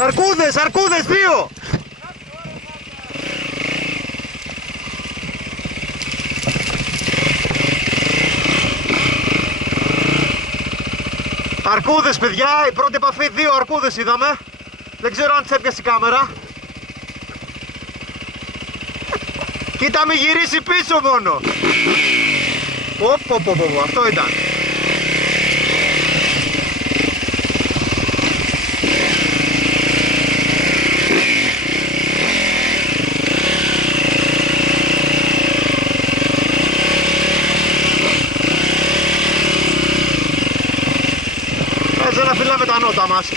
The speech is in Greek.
Αρκούδες, αρκούδες, δύο! Αρκούδες, παιδιά, η πρώτη επαφή, δύο αρκούδες είδαμε. Δεν ξέρω αν τις έπιασε η κάμερα. Κοίτα μη γυρίσει πίσω μόνο. Αυτό ήταν. Έτσι να φυλάμε τα νότα μας.